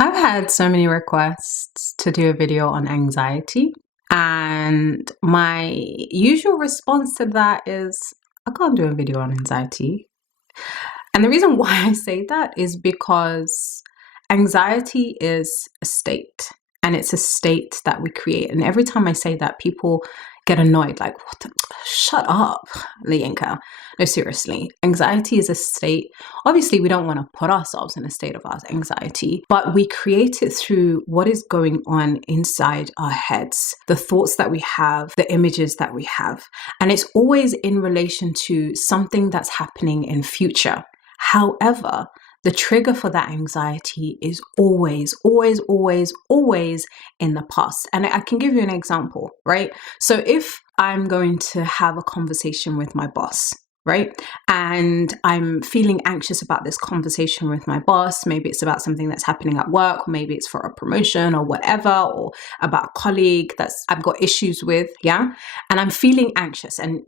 I've had so many requests to do a video on anxiety, and my usual response to that is I can't do a video on anxiety. And the reason why I say that is because anxiety is a state, and it's a state that we create. And every time I say that, people get annoyed, like, what the, shut up, Lienka. No, seriously, anxiety is a state. Obviously, we don't want to put ourselves in a state of anxiety, but we create it through what is going on inside our heads, the thoughts that we have, the images that we have. And it's always in relation to something that's happening in future. However, the trigger for that anxiety is always in the past. And I can give you an example, right? So if I'm going to have a conversation with my boss, right? And I'm feeling anxious about this conversation with my boss. Maybe it's about something that's happening at work, or maybe it's for a promotion or whatever, or about a colleague that's I've got issues with, yeah? And I'm feeling anxious, and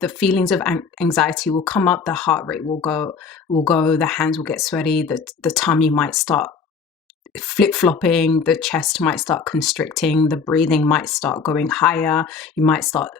the feelings of anxiety will come up, the heart rate will go, the hands will get sweaty, the tummy might start flip-flopping, the chest might start constricting, the breathing might start going higher, you might start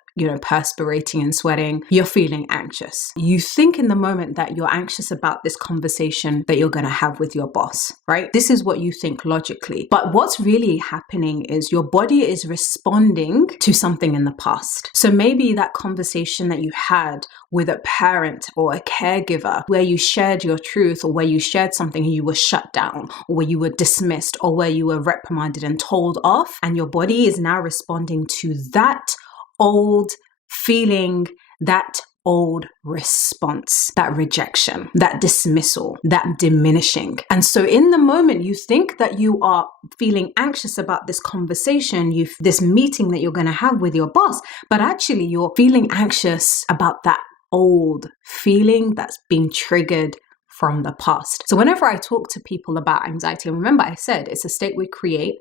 perspirating and sweating. You're feeling anxious. You think in the moment that you're anxious about this conversation that you're going to have with your boss, right? This is what you think logically. But what's really happening is your body is responding to something in the past. So maybe that conversation that you had with a parent or a caregiver where you shared your truth, or where you shared something and you were shut down, or where you were dismissed, or where you were reprimanded and told off, and your body is now responding to that old feeling, that old response, that rejection, that dismissal, that diminishing. And so in the moment, you think that you are feeling anxious about this conversation, this meeting that you're going to have with your boss, but actually you're feeling anxious about that old feeling that's been triggered from the past. So whenever I talk to people about anxiety, and remember I said it's a state we create,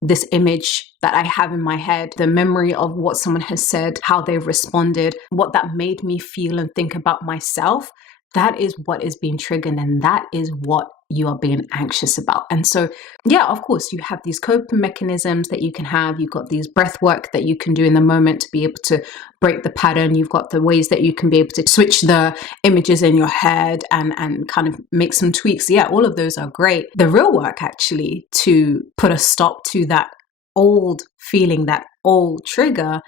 this image that I have in my head, the memory of what someone has said, how they've responded, what that made me feel and think about myself, that is what is being triggered, and that is what you are being anxious about. And so, yeah, of course, you have these coping mechanisms that you can have. You've got these breath work that you can do in the moment to be able to break the pattern. You've got the ways that you can be able to switch the images in your head and kind of make some tweaks. Yeah, all of those are great. The real work actually to put a stop to that old feeling, that old trigger,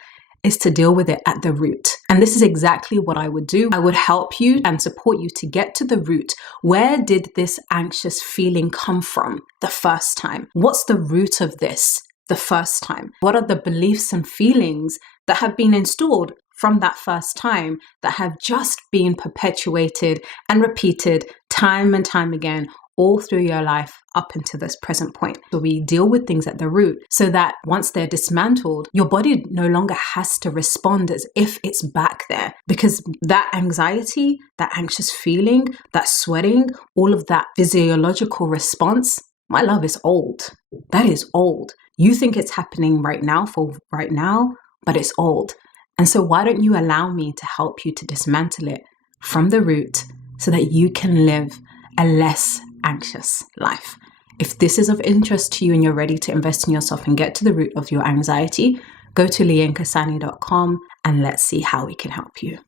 is to deal with it at the root. And this is exactly what I would do. I would help you and support you to get to the root. Where did this anxious feeling come from the first time? What's the root of this the first time? What are the beliefs and feelings that have been installed from that first time that have just been perpetuated and repeated time and time again all through your life up until this present point? So we deal with things at the root so that once they're dismantled, your body no longer has to respond as if it's back there, because that anxiety, that anxious feeling, that sweating, all of that physiological response, my love, is old. That is old. You think it's happening right now for right now, but it's old. And so why don't you allow me to help you to dismantle it from the root so that you can live a less anxious life? If this is of interest to you and you're ready to invest in yourself and get to the root of your anxiety, go to lienkasani.com and let's see how we can help you.